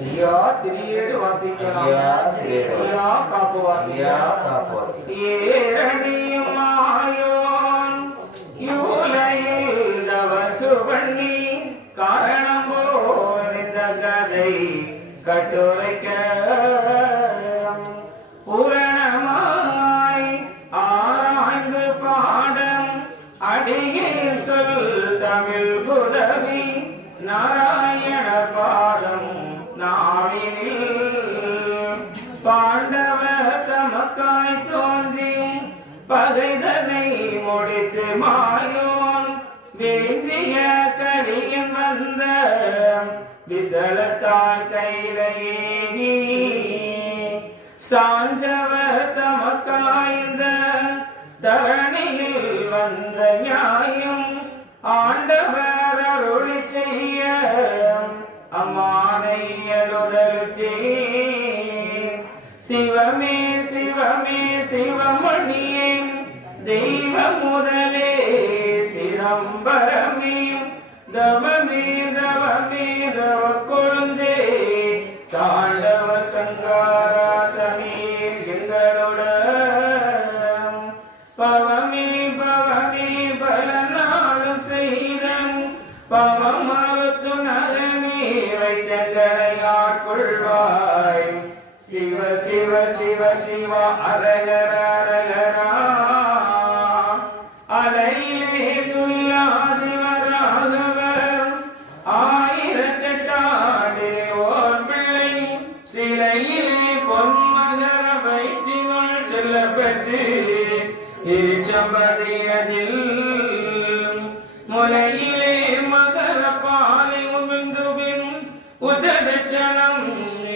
ஐயா திரியேடு வாசிக்கலாம் ஐயா காப்பு வாசிக்கலாம் ஏரணியும் மாயோன் யூலையில் தவசுவண்ணி காரணம் போல் கதை கட்டுரைக்க பூரணமாய் ஆராய்ந்து பாடம் அடியில் சொல் தமிழ் புதவி நாராயண பாதம் நாளில் பாண்டவர் தமக்காய் தோன்றியும் பகைதனை முடித்து மாயோன் வேண்டிய கரியும் வந்த விசலத்தால் கையிலேகி சாஞ்சவர் தமக்காய்ந்த தரணியில் வந்த நியாயம் ஆண்டவர் அருளி செய்ய அம்மானை எழுதலுற்றே சிவமே சிவமே சிவமணியே தெய்வ முதலே சிதம்பரமே தவமே தவமே தவ கொழுந்தே தாண்டவ சங்காராதமே எங்களோட பவமே பவமே பல நாளும் செய்த பவம் மறுத்து நலமே வைத்தங்களை ஆட்கொள்வாய் சிவ சிவ சிவ சிவ அரகர அரகரா அலையிலே துல்லாதி வராதவர் ஆயிரத்தெட்டாண்டில் ஓர் பிள்ளை சிலையிலே பொன்மகர வயிற்றினுள் செல்ல பெற்று திருச்சம்பதியதில் முலையிலே மகர பாலை உமிழ்ந்துபின் உததச்சனம்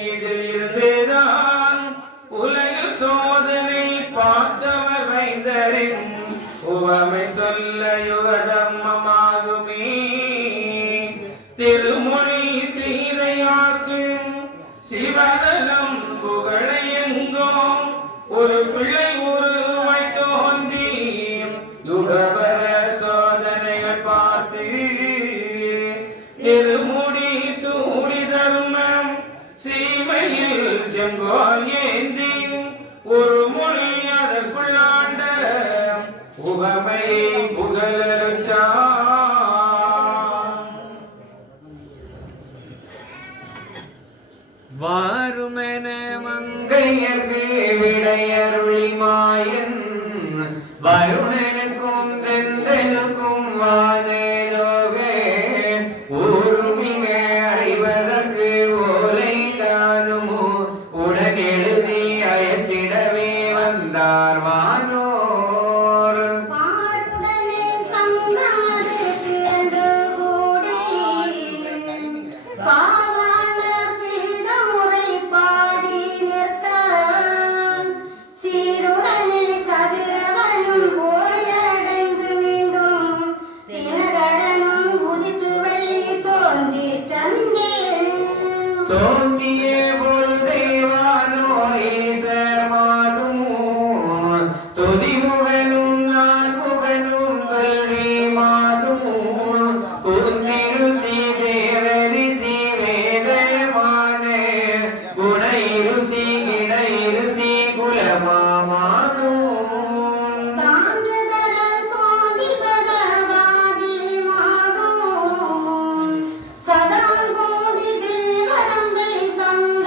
இதில் இருந்துதான் உலக சோதனை பார்த்தவர் வைந்தரின் உவமை சொல்ல யுகதர்மமாகுமே திருமொழி சீதையாக்கு சிவநலம் புகழ எங்கோ ஒரு பிள்ளை உருவாய் தோன்றி யுகபர சோதனைகள் பார்த்து இருமுடி சூடி தர்மம் சீமையில் செங்கோல் ஏந்தி ஒரு மொழி அதற்குள்ளாண்ட உவமையை புகழலுற்றா வாருமென மங்கையர்க்கு விடையருளி மாயன் வருணனுக்கும் வெந்தனுக்கும் வானேலோவே ஊருமிக அறிவதற்கு ஓலை தானுமோ உடனெழுதி அயச்சிடவே வந்தார் வானோர் தோன்றியே போல் தேவானோ ஈசர் மாதுமோ தொதிமுகனும் நான் முகனும் கல்வி மாதுமோ குந்திருசி தேவரிசி வேதமான குணைருசி கிணைருசி குலமாமானோ சதா கோடி தேவரம்பை சங்க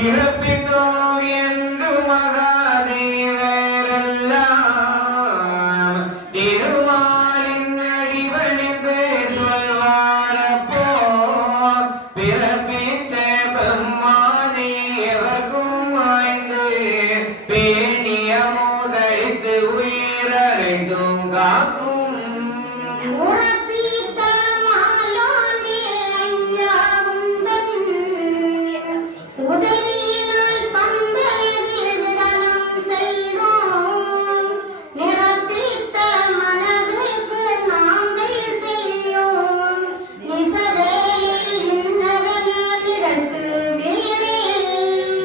சிறப்பித்தோம் என்று மகாதேவரெல்லாம் திருமாலின் அடிபணிந்து சொல்வாரப்போ பிறப்பித்த பெம்மானே எவர்க்கும் வாய்ந்து பேணிய மோதலித்து உயிரறைந்தும் காக்கும்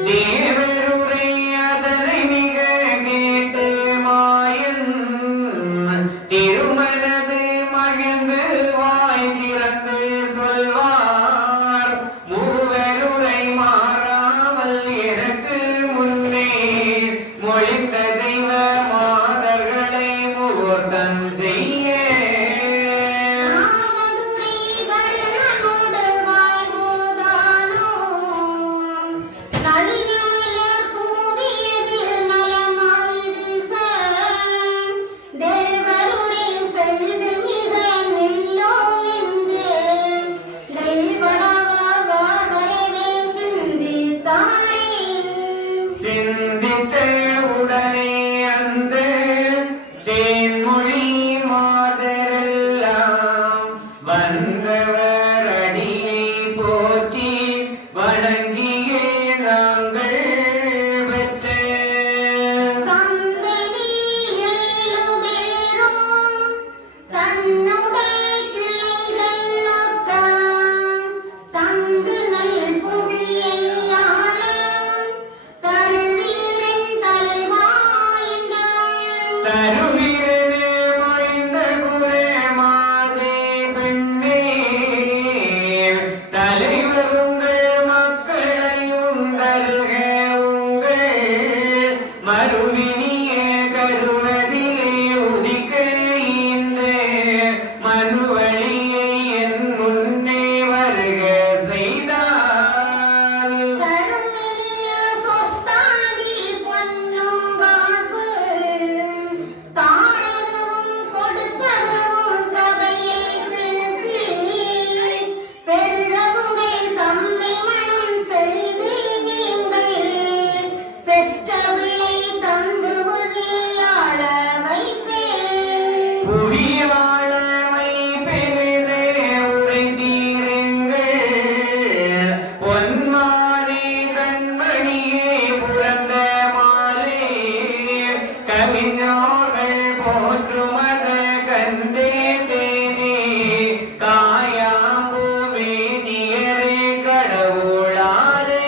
தேவருரை அதனை மிக கேட்டு மாயன் திருமனது மகிழ்ந்து வாய் திறந்து சொல்வார் மூவருரை மாறாமல் எனக்கு முன்னே மொழிந்த தெய்வ மாதர்களை முகூர்த்தம் செய்ய சிந்தித்த உடனே அந்த தேன்மொழி மாதரெல்லாம் வந்தவர் அடியை போற்றி வணங்கியே நாங்கள் பெற்ற தருவீரனே மொய்ந்த குலமாதே பெண்ணே தலைவர் உங்கள் மக்களையும் தருக உங்கள் மறுவினிய கருவதிலே உதிக்க இந்த மனுவழியை என் முன்னே வருக செய்தால் புவியாளமை பெரிதே உரைத்தீருங்கள் பொன்மானே கண்மணியே புரந்த மாலே கவிஞர்கள் போற்றுமத கண்டே தேனே காயாம்பூவே நீரே கடவுளாரே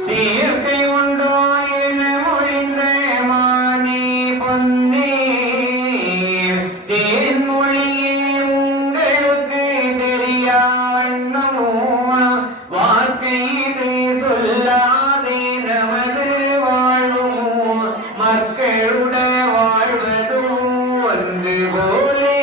சேர்க்கை உண்டோ என மொழிந்த மானே பொன்னே தேன்மொழியே உங்களுக்கு தெரியா வண்ணமோ வாழ்க்கை இது சொல்லாதே நமது வாழுமோ மக்களுட வாழ்வதும் ஒன்று போலே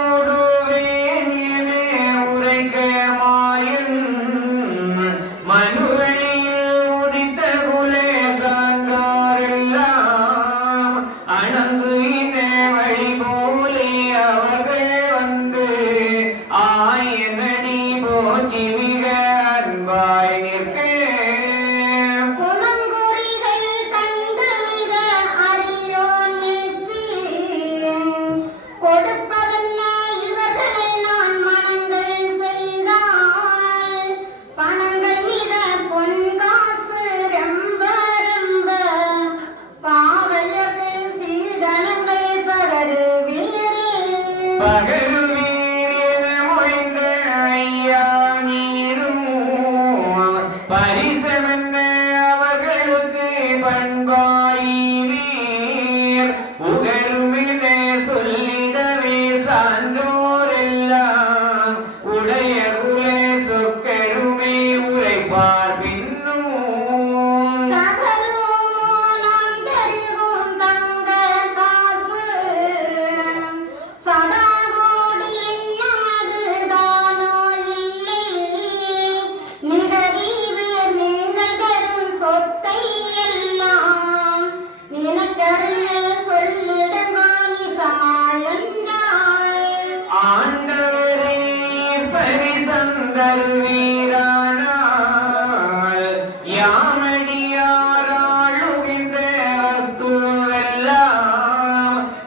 மனங்கூடுவேன் என உரைக்க மாயன் மனுவழியில் உதித்த குலே சான்றோரெல்லாம் அணங்கு இன வழி போலே அவர்கள் வந்து ஆயனடி போற்றி மிக அன்பாய் நிற்க கொடுப்பதல்ல இவர்களை நான் மனங்கள் செய்தால் பணங்கள் பரிசமென்ன அவர்களுக்கு பண்பாயினீர் உகருமென சொல்லிடவே சான்றோரெல்லாம் உடைய குல சொக்கருமே உரைப்பார் பின்னும் ஆண்டவரே பரிசந்தருவீரானால் யாமடியாராளுகின்ற வஸ்துவெல்லாம்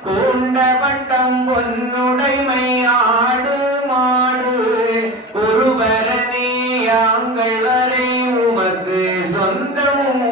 கூண்ட பட்டம் பொன்னுடைமை ஆடு மாடு ஒருவரனே யாங்கள் வரை உமக்கு சொந்தமும்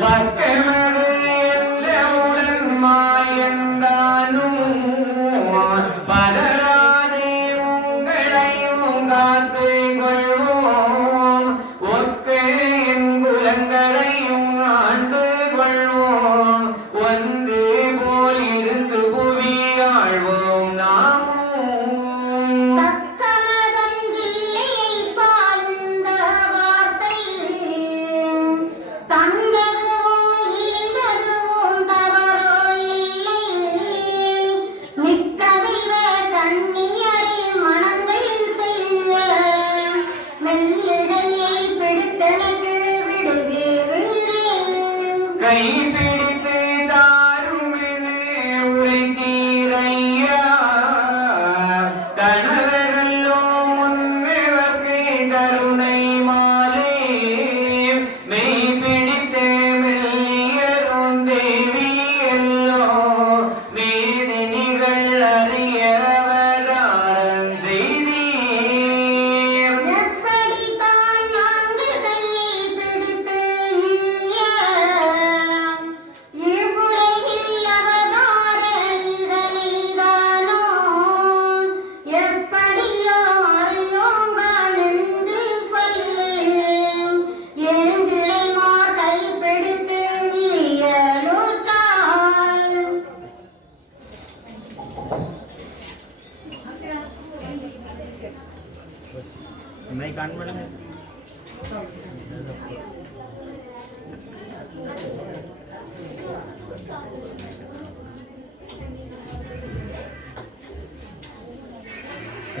பக்கமது என்றவுடன் மாயந்தானும் பதராதே உங்களையும் காத்து கொள்வோம் ஒக்க என் குலங்களையும் ஆண்டு கொள்வோம் ஒன்று போல் இருந்து புவி ஆழ்வோம் நாமும் கை பிடித்து தாருமென உரைத்தீரையா கணவரல்லோ முன்னவர்க்கு கருணை மாலே மெய் பிடித்த மெல்லியரும் தேவி எல்லோ மேதினிகள் அறியவராரன் செய்தீர்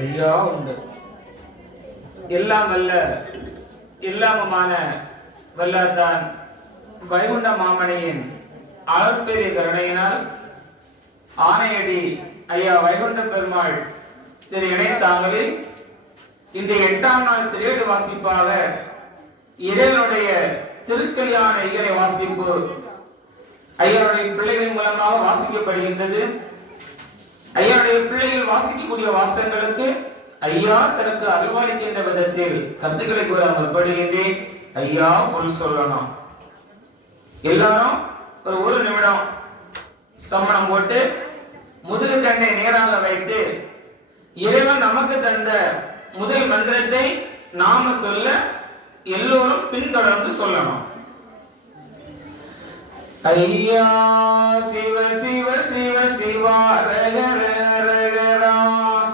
ஐயா உண்டு எல்லாம் வல்ல எல்லாமுமான வல்லத்தான் வைகுண்ட மாமணியின் அளப்பெரிய கருணையினால் ஆணையடி ஐயா வைகுண்ட பெருமாள் திரு இணைத்தாங்களில் இந்த 8ஆம் நாள் திரேடு வாசிப்பாக இறைவனுடைய திருக்கல்யாண இயலை வாசிப்பு ஐயாவுடைய பிள்ளைகள் மூலமாக வாசிக்கப்படுகின்றது. ஐயாவுடைய பிள்ளைகள் வாசிக்கக்கூடிய வாசகங்களுக்கு ஐயா தனக்கு அருள்வாளிக்கின்ற விதத்தில் கருத்துக்களை கூற முற்படுகின்றேன். ஐயா பொருள் சொல்லணும். எல்லாரும் ஒரு நிமிடம் சம்மணம் போட்டு முதுகு தண்டை நேராக வைத்து இறைவன் நமக்கு தந்த முதல் மந்திரத்தை நாம சொல்ல எல்லோரும் பின்தொடர்ந்து சொல்லணும். ஐயா சிவ சிவ சிவ சிவா ரகர ரகரா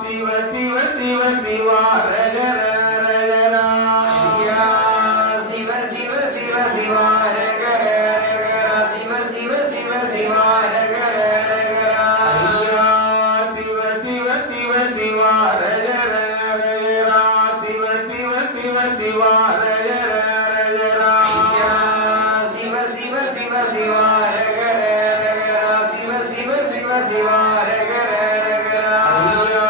சிவ சிவ சிவ சிவா ரகர ரகரா ஐயா சிவ சிவ சிவ சிவா ரகர ரகரா சிவ சிவ சிவ சிவா ரகர ரகரா ஐயா சிவ சிவ சிவ சிவா ரகர ரகரா சிவ சிவ சிவ சிவா ரகர ரகரா ஐயா சிவ சிவ சிவ சிவா ரகர ரகரா சிவ சிவ சிவ சிவா ரகர ரகரா ஐயா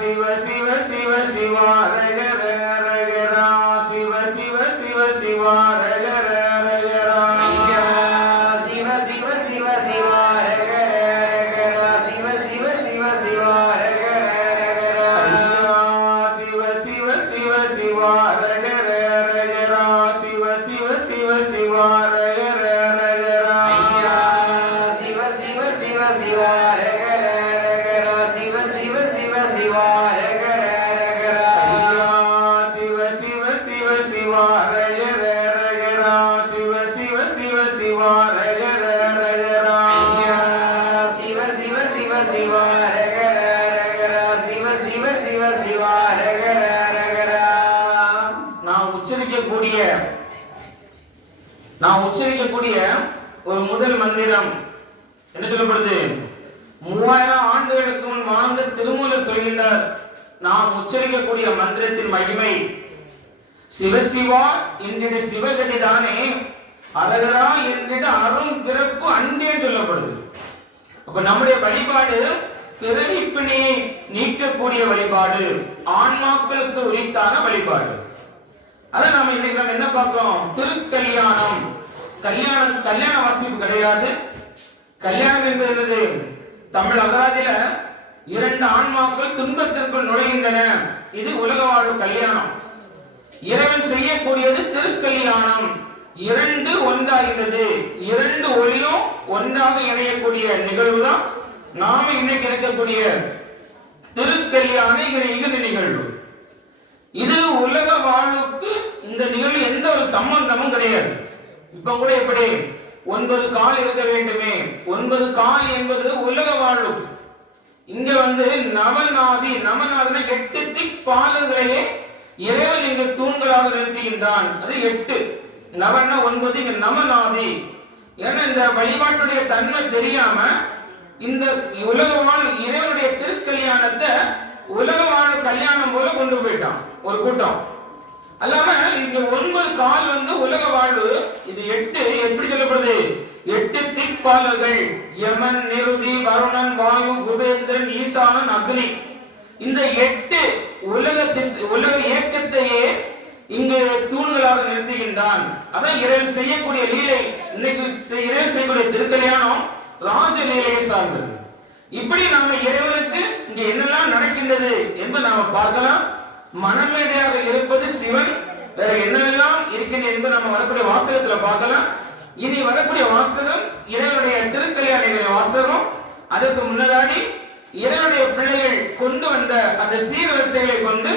சிவ சிவ சிவ சிவா ரகர ரகரா சிவ சிவ சிவ சிவா ரகர ரகரா ஐயா சிவ சிவ சிவ சிவா ரகர ரகரா சிவ நாம் உச்சரிக்கக்கூடிய ஒரு முதல் மந்திரம் என்ன சொல்லப்படுது? 3000 ஆண்டுகளுக்கு முன் வாழ்ந்த திருமூலர் சொல்கின்றார், நாம் உச்சரிக்கக்கூடிய மந்திரத்தின் மகிமை சிவசிவா என்றிட சிவகதி தானே, அழகரா என்றிட அரும் பிறப்பு அன்றே சொல்லப்படுது. அப்ப நம்முடைய வழிபாடு பிறவிப்பிணியை நீக்கக்கூடிய வழிபாடு, ஆன்மாக்களுக்கு உரித்தான வழிபாடு. அதான் நாம இன்னைக்கு நம்ம என்ன பார்க்கிறோம்? திருக்கல்யாணம். கல்யாண வாசிப்பு கிடையாது. கல்யாணம் என்பது தமிழ் அகராதியில 2 ஆன்மாக்கள் துன்பத்திற்குள் நுழைகின்றன, இது உலக வாழ்வு கல்யாணம். இறைவன் செய்யக்கூடியது திருக்கல்யாணம். 2 ஒன்றாகிறது, 2 ஒளியும் ஒன்றாக இணையக்கூடிய நிகழ்வு தான் நாம இன்னைக்கு இருக்கக்கூடிய திருக்கல்யாண நிகழ்வு. இது உலக வாழ்வுக்கு இந்த நிகழ்வு எந்த ஒரு சம்பந்தமும் கிடையாது. இப்ப கூட எப்படி 9 கால் இருக்க வேண்டுமே, 9 கால் என்பது உலக வாழ்வு. இங்க நவநாதின 8 திக்பாலர்களையே இறைவன் இங்கு தூண்களாக நிறுத்துகின்றான். அது 8 நவன 9 இங்க நவநாதி. ஏன்னா இந்த வழிபாட்டுடைய தன்மை தெரியாம இந்த உலக வாழ் இறைவனுடைய திருக்கல்யாணத்தை உலக வாழ் கல்யாணம் போல கொண்டு போயிட்டான் ஒரு கூட்டம். அல்லாம இங்க 9 கால் உலக வாழ்வு, இது 8 எப்படி சொல்லப்படுது? 8 திக்பாலர்கள், யமன், நிருதி, வருணன், வாயு, குபேந்திரன், ஈசானன், அக்னி. இந்த 8 உலக இயக்கத்தையே இங்கு தூண்களாக நிறுத்துகின்றான். அதான் இறைவன் செய்யக்கூடிய லீலை. இன்னைக்கு இறைவன் செய்யக்கூடிய திருக்கல்யாணம் ராஜ லீலையை சார்ந்தது. இப்படி நாம இறைவனுக்கு இங்க என்னெல்லாம் நடக்கின்றது என்பதை நாம பார்க்கலாம். மனமேடையாக இருப்பது சிவன், வேற என்னெல்லாம் இருக்கின்றது என்பதை நம்ம வரக்கூடிய வாசகத்துல பார்க்கலாம். இனி வரக்கூடிய வாசகம் இறைவனுடைய திருக்கல்யாண வாசகம். அதற்கு முன்னதாடி இறைவனுடைய பிள்ளைகள் கொண்டு வந்த அந்த சீர்வரிசைகளை கொண்டு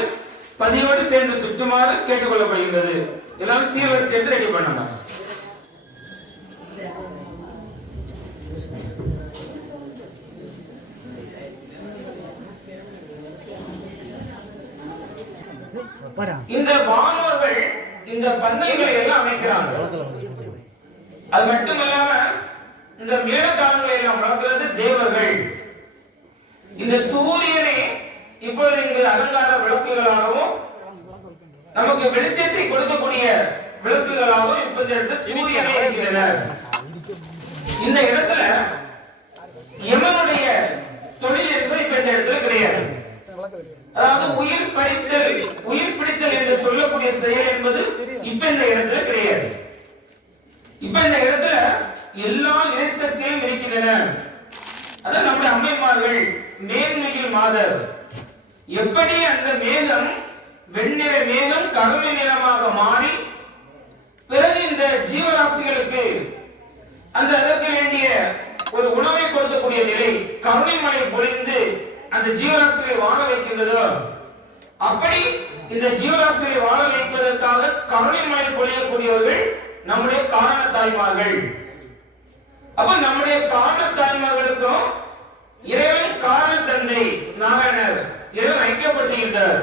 பதிவோடு சேர்ந்து சுற்றுமாறு கேட்டுக்கொள்ளப்படுகின்றது. எல்லாரும் சீர்வரிசை எடுத்து ரெடி பண்ணலாம். இந்த வானோர்கள் இந்த பந்தல்களை எல்லாம் அமைக்கிறாங்க. அது மட்டுமல்லாம இந்த மேலதாளங்களை எல்லாம் வளர்க்கிறது தேவர்கள். இந்த சூரியனை இப்பொழுது இங்கு அலங்கார விளக்குகளாகவும் நமக்கு வெளிச்சத்தை கொடுக்கக்கூடிய விளக்குகளாகவும் இப்ப இந்த இடத்துல சூரியனை இருக்கிறார். இந்த இடத்துல யமனுடைய தொழில் என்பது இப்ப இந்த இடத்துல கிடையாது. அதாவது உயிர் பிடித்தல் என்று சொல்லக்கூடிய செயல் என்பது இப்ப இந்த இடத்துல கிடையாது. இப்ப இந்த இடத்துல எல்லா இறைசக்தியும் இருக்கின்றன. அதான் நம்முடைய அம்மைமார்கள் மேன்மையில் மாதர் எப்படி அந்த மேகம் வெண்ணிற மேகம் கருமை நிறமாக மாறி பிறகு இந்த ஜீவராசிகளுக்கு அந்த அதற்கு வேண்டிய ஒரு உணவை கொடுக்கக்கூடிய நிலை கருணை மழை பொழிந்து அந்த ஜீவராசிகளை வாழ வைக்கின்றதோ, அப்படி இந்த ஜீவராசிகளை வாழ வைப்பதற்காக கருணை மழை பொழியக்கூடியவர்கள் நம்முடைய காரண தாய்மார்கள். அப்ப நம்முடைய காரண தாய்மார்களுக்கும் இறைவன் காரண தந்தை நாராயணர் இறைவன் ஐக்கியப்படுத்துகின்றார்.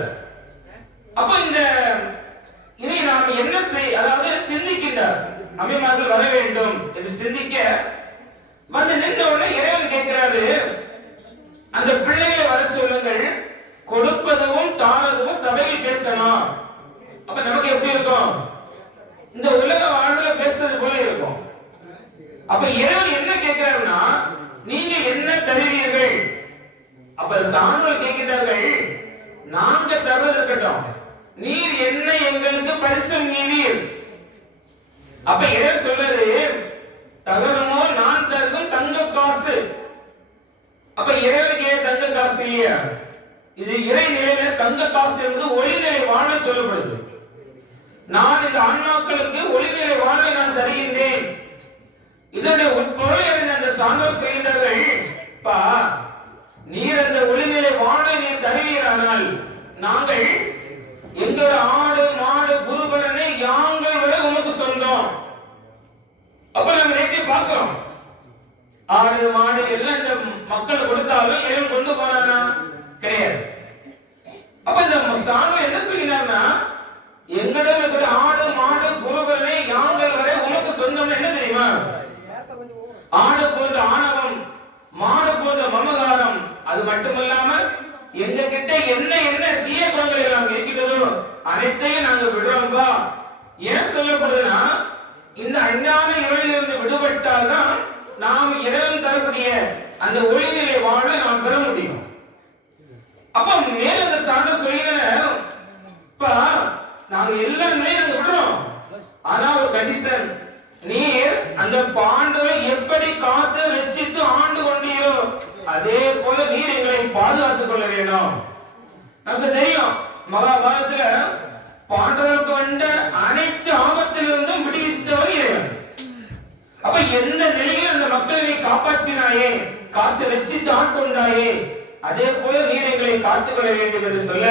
அப்ப இந்த இனி நாம் என்ன அதாவது சிந்திக்கின்றார். அம்மைமார்கள் வர வேண்டும் என்று சிந்திக்க வந்து நின்ற உடனே இறைவன் கேட்கிறாரு, அந்த பிள்ளையை வர சொல்லுங்கள், கொடுப்பதும் தானதும் சபையில் பேசணும். அப்ப நமக்கு எப்படி இருக்கும்? இந்த உலக வாழ்வுல பேசுறது போல இருக்கும். அப்ப இறைவன் என்ன கேட்கிறாருன்னா, நீங்க என்ன தருவீர்கள்? அப்ப சான்றோர் கேட்கிறார்கள், நாங்க தருவது இருக்கட்டும், நீர் என்ன எங்களுக்கு பரிசு நீவீர். அப்ப இறைவன் சொல்றது, தகரமோ நான் தருகும் தங்க காசு. அப்ப இறைவனுக்கு தங்க காசு இல்லையா? இது இறை நிலையில தங்க காசு என்பது ஒளிநிலை வாழ சொல்லப்படுது. நான் இந்த ஆன்மாக்களுக்கு ஒளிநிலை வாழ நான் தருகின்றேன். இதனுடைய பொருள் அறிந்த அந்த சான்றோர் செய்கின்றார்கள், கொடுத்தாலும் இறைவன் கொண்டு போனானா? கிடையாது. அப்ப இந்த சாணம் என்ன சொல்லினார்னா, எங்களிடம் இருக்கிற ஆடு மாடு குருபலனை யாங்கள் வரை உனக்கு சொந்தம். என்ன தெரியுமா? ஆடு போன்ற ஆணவம், மாடு போன்ற மமகாரம், அது மட்டுமல்லாம எங்க கிட்ட என்ன என்ன தீய குணங்கள் எல்லாம் இருக்கிறதோ அனைத்தையும் நாங்க விடுறோம்பா. ஏன் சொல்லப்படுதுன்னா, இந்த அஞ்ஞான இருளிலிருந்து விடுபட்டால்தான் நாம் இறைவன் தரக்கூடிய அந்த ஒளிநிலை வாழ்வை நாம் பெற முடியும். அப்ப மேல அந்த சான்று சொல்லின நாங்க எல்லாமே நாங்க விடுறோம். ஆனா ஒரு கண்டிஷன், நீர் அந்த பாண்டவை எப்படி காத்து ரட்சித்து ஆண்டு கொண்டீரோ அதே போல நீர் எங்களை பாதுகாத்துக் கொள்ள வேணும். நமக்கு தெரியும், மகாபாரதத்துல பாண்டவருக்கு வந்த அனைத்து ஆபத்திலிருந்தும் விடுவித்தவர் இறைவன். அப்ப எந்த நிலையில் அந்த மக்களை காப்பாற்றினாயே, காத்து ரட்சித்து ஆட்கொண்டாயே, அதே போல நீர் எங்களை காத்துக் கொள்ள வேண்டும் என்று சொல்ல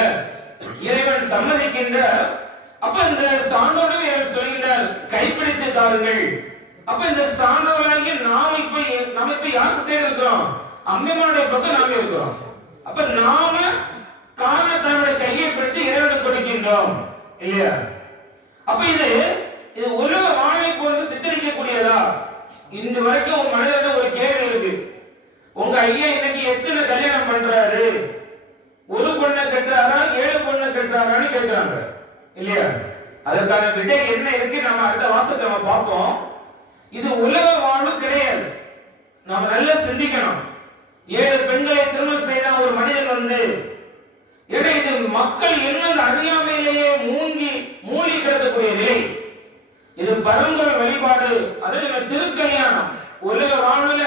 இறைவன் சம்மதிக்கின்ற. அப்ப இந்த சான்றோடு சொல்கின்றார், கைப்பிடித்து தாருங்கள். அப்ப இந்த சான்றோராகிய நாம் இப்ப யாருக்கு சேர்க்கிறோம்? அம்மைமாருடைய பக்கம் நாம இருக்கிறோம். அப்ப நாம காரணத்தானுடைய கையை பிடித்து இறைவனுக்கு கொடுக்கின்றோம் இல்லையா? அப்ப இது உலக வாழ்வை போன்று சித்தரிக்கக்கூடியதா? இந்த வரைக்கும் உங்க மனிதர்கள் ஒரு கேள்வி இருக்கு. உங்க ஐயா இன்னைக்கு எத்தனை கல்யாணம் பண்றாரு? ஒரு பொண்ணை கட்டுறாரா 7 பொண்ணை கட்டுறாரான்னு கேட்கிறாங்க இல்லையா? அதற்கான விடை என்ன இருக்கு நம்ம அடுத்த வாசத்தை நம்ம பார்ப்போம். இது உலக வாழ்வு கிடையாது. நாம நல்லா சிந்திக்கணும். 7 பெண்களை திருமணம் செய்த ஒரு மனிதன் வந்து இது மக்கள் என்ன அறியாமையிலேயே மூழ்கி கிடக்கக்கூடிய நிலை. இது பரம்பரை வழிபாடு, அதாவது திருக்கல்யாணம். உலக வாழ்வுல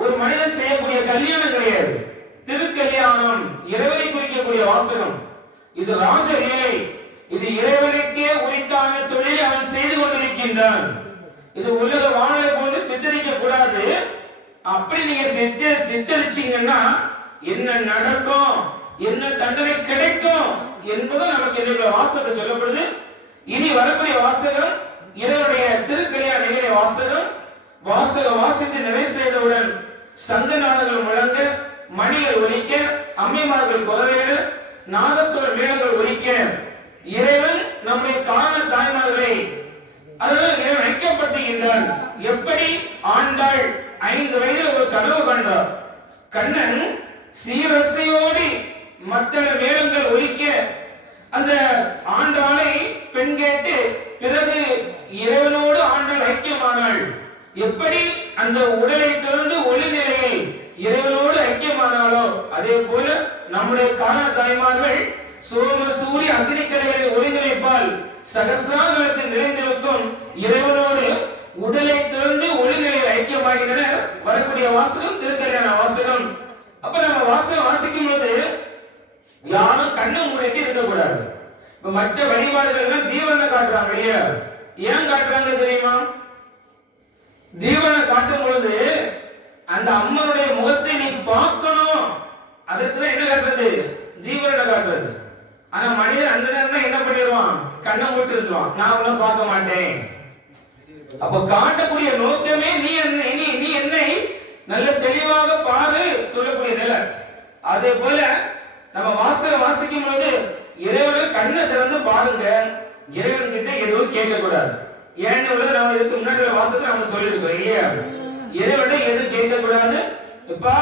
ஒரு மனிதன் செய்யக்கூடிய கல்யாணம் கிடையாது, திருக்கல்யாணம். இறைவனை குறிக்கக்கூடிய வாசகம். இது ராஜ நிலை. இது இறைவனுக்கே உரித்தான தொழிலை அவன் செய்து கொண்டிருக்கின்றான். இது உலக வாழ்வை போன்று சித்தரிக்க கூடாது. அப்படி நீங்க சித்தரிச்சீங்கன்னா என்ன நடக்கும், என்ன தண்டனை கிடைக்கும் என்பது நமக்கு இந்த வாசகம் சொல்லப்படுது. இனி வரக்கூடிய வாசகம் இறைவனுடைய திருக்கல்யாண நிகழ வாசகம். வாசித்து நிறைவு செய்தவுடன் சங்கநாதங்கள் முழங்க, மணிகள் ஒலிக்க, அம்மைமார்கள் குரவேறு, நாதஸ்வர மேளங்கள் ஒலிக்க இறைவன் நம்முடைய காரண தாய்மார்களை வைக்கப்பட்டுகின்றான். எப்படி ஆண்டாள் 5 வயதில் ஒரு கனவு கண்டார். கண்ணன் சீரசையோடு மத்தள மேளங்கள் ஒலிக்க அந்த ஆண்டாளை பெண் கேட்டு பிறகு இறைவனோடு ஆண்டாள் ஐக்கியமானாள். எப்படி அந்த உடலை திறந்து ஒளி நிலையை இறைவனோடு ஐக்கியமானாலோ அதே போல நம்முடைய காரண தாய்மார்கள் சோம சூரிய அக்னிக்கரைகளின் ஒளிநிலைப்பால் சகசிராகலத்தில் நிறைந்திருக்கும் இறைவனோடு உடலை திறந்து ஒளி நிலையில் ஐக்கியமாகின்றனர். வரக்கூடிய வாசகம் திருக்கல்யாண வாசகம். அப்ப நம்ம வாசகம் வாசிக்கும் போது யாரும் கண்ணை மூடிட்டு இருக்கக்கூடாது. மற்ற வழிபாடுகள் தீபனை காட்டுறாங்க இல்லையா? ஏன் காட்டுறாங்க தெரியுமா? தீபனை காட்டும் பொழுது அந்த அம்மனுடைய முகத்தை நீ பார்க்கணும். அதுக்கு என்ன காட்டுறது? தீபனை காட்டுறது. ஆனா மனிதன் அந்த நேரம் என்ன பண்ணிடுவான்? கண்ணை மூட்டு இருந்துருவான், நான் உன்னை பார்க்க மாட்டேன். அப்ப காட்டக்கூடிய நோக்கமே நீ என்னை நல்ல தெளிவாக பாரு சொல்லக்கூடிய நிலை. அதே போல நம்ம வாசிக்கும் போது இறைவனை கண்ணை திறந்து பாருங்க. இறைவன் கிட்ட எதுவும் கேட்க கூடாது. ஏன்னு உள்ளது நம்ம இதுக்கு முன்னாடி வாசத்துல நம்ம சொல்லியிருக்கோம் இல்லையா? இறைவனை எதுவும் கேட்க கூடாது. இப்ப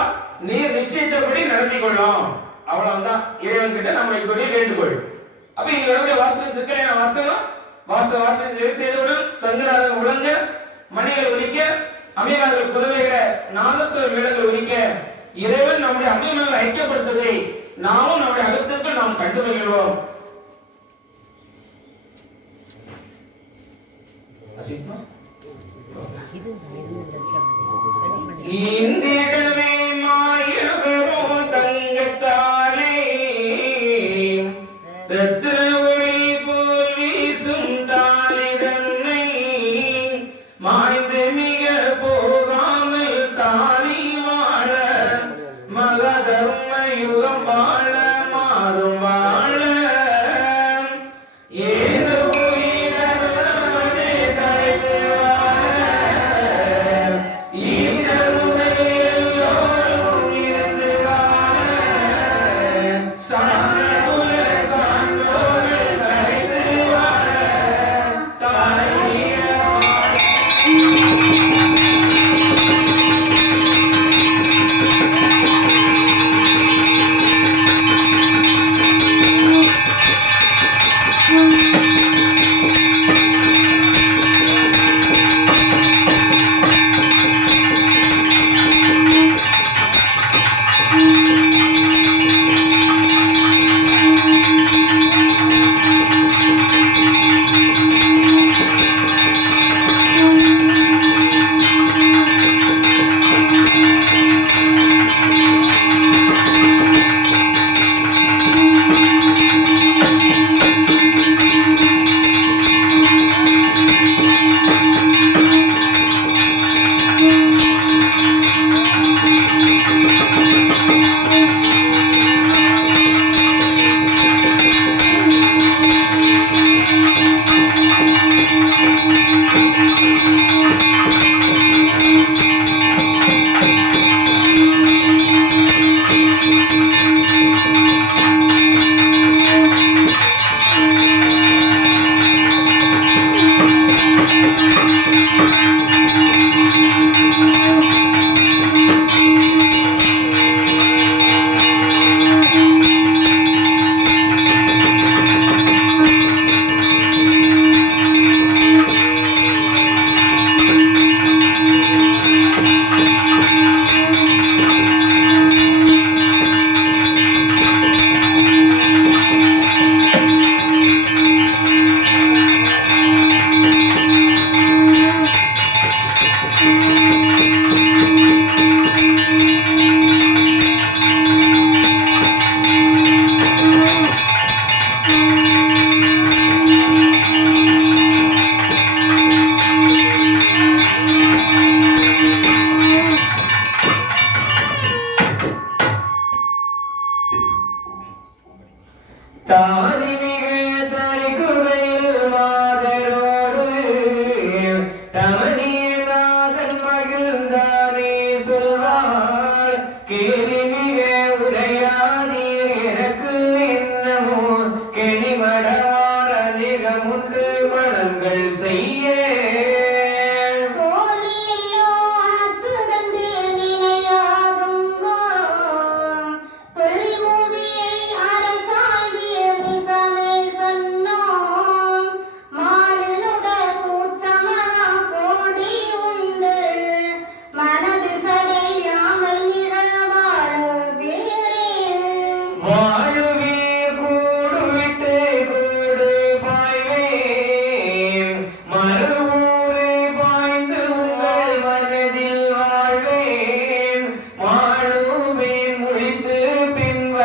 நீ நிச்சயத்தபடி நடத்தி கொள்ளும், அவ்வளவுதான் இறைவன் கிட்ட நம்மளுடைய வேண்டுகோள். அப்ப இங்க வரக்கூடிய வாசகம் திருக்கல்யாண வாசகம். வாசகம் நிறைவு செய்தவுடன் சங்கராதம் முழங்க, மணிகள் ஒலிக்க, அம்மையார்கள் குரவைகிற நாதஸ்வர மேளங்கள் ஒலிக்க இறைவன் நம்முடைய அம்மையார்கள் ஐக்கியப்படுத்துவதை நாமும் நம்முடைய அகத்திற்கு நாம் கண்டு மகிழ்வோம். இந்திடமே மாயவரோ தங்கத்தாலே ரத்ன ஒளி போல் வீசும் தாலி தன்னை மாய்ந்து மிக போகாமல் தாலி வாழ மகதர்ம யுகம் வாழ மாறும் வாழ ஏதோ இருந்து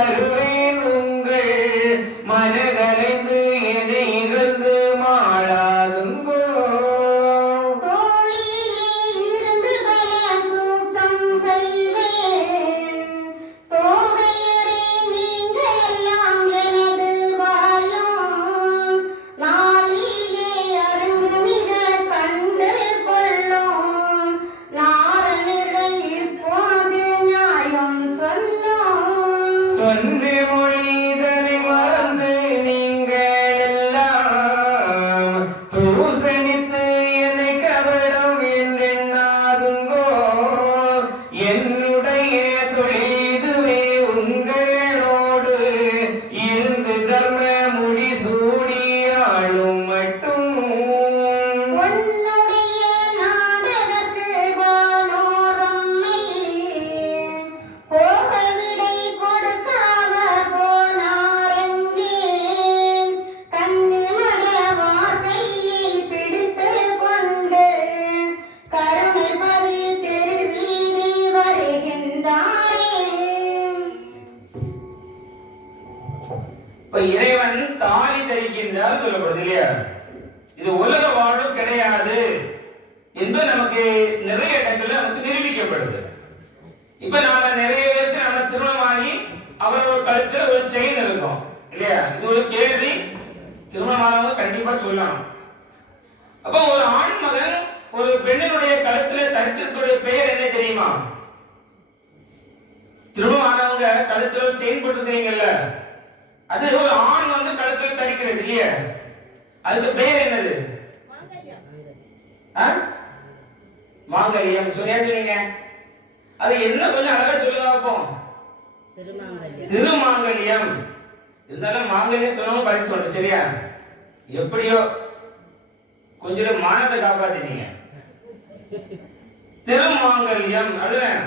தருவேன் உங்கள் மனகலைந்து என்னை இகழ்ந்து மாளாதுங்கோ. சொன்ன மொழிதனை மறந்து நீங்கள் எல்லாம் தூசணித்து என்னை கவடம் என்றெண்ணாதுங்கோ. என்னுடைய தொழிதுவே உங்களோடு இருந்து தர்ம முடிசூடி ஆளும் மட்டும். இப்ப இறைவன் தாலி தரிக்கின்றார் சொல்லப்படுது இல்லையா? இது உலக வாழ்வு கிடையாது என்பது நமக்கு நிறைய இடங்கள்ல நமக்கு நிரூபிக்கப்படுது. இப்ப நாம நிறைய பேருக்கு நம்ம திருமணமாகி அவரோட கழுத்துல ஒரு செயின் இருக்கும் இல்லையா? இது ஒரு கேள்வி திருமணமானவங்க கண்டிப்பா சொல்லலாம். அப்ப ஒரு ஆண் மகன் ஒரு பெண்ணினுடைய கழுத்துல தரித்திருக்கக்கூடிய பெயர் என்ன தெரியுமா? திருமணமானவங்க கழுத்துல ஒரு செயின் போட்டுருக்கீங்கல்ல, அது ஒரு ஆண் வந்து கழுத்தில் தரிக்கிறது இல்லையா? அதுக்கு பெயர் என்னது? மாங்கல்யம். சொன்னீங்க அது என்ன கொஞ்சம் அழகா சொல்லுங்க பார்ப்போம். திருமாங்கல்யம். இருந்தாலும் மாங்கல்யம் சொன்னவங்க பரிசு சொல்லு சரியா? எப்படியோ கொஞ்சம் மானத்தை காப்பாத்தினீங்க. திருமாங்கல்யம் அதுதான்.